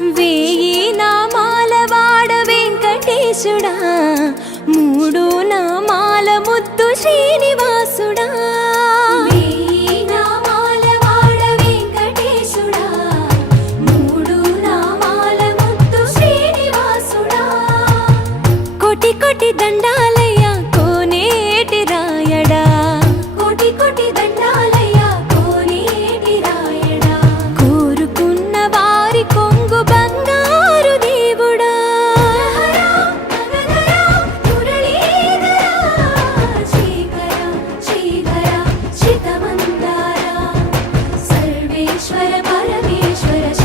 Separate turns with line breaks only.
వేయి నామాల వాడ వెంకటేశుడా మూడు నామాల ముద్దు శ్రీనివాసుడా. దండాల परमेश्वर